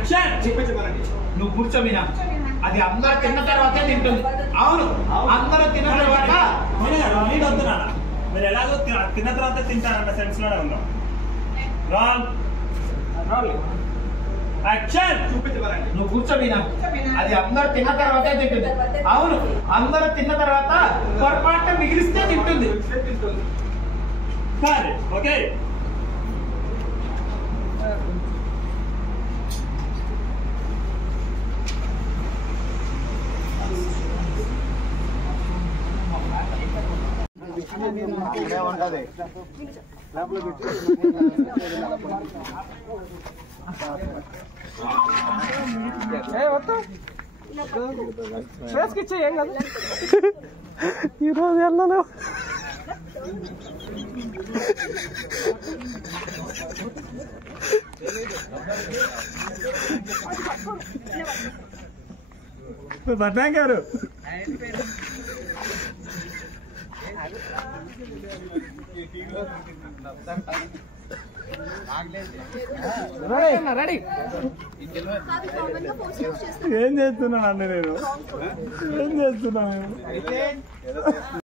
Action నువ్వు కూర్చోమినా అది అందరూ తిన్న తర్వాతే తింటుంది. అవును, అందరూ తిన్న తర్వాత నీడు వద్దునా మీరు ఎలాగో తిన్న తర్వాత తింటారన్న సెన్స్ లోనే ఉందాం. యాక్షన్ నువ్వు కూర్చోమినా అది అందరూ తిన్న తర్వాతే తింటుంది. అవును, అందరూ తిన్న తర్వాత పొరపాటు మిగిలిస్తే తింటుంది. సరే ఓకే. ఏం కదా ఈరోజు వెళ్ళలేవు. పట్నాయక్ గారు ఏం చేస్తున్నాను అండి నేను ఏం చేస్తున్నాను.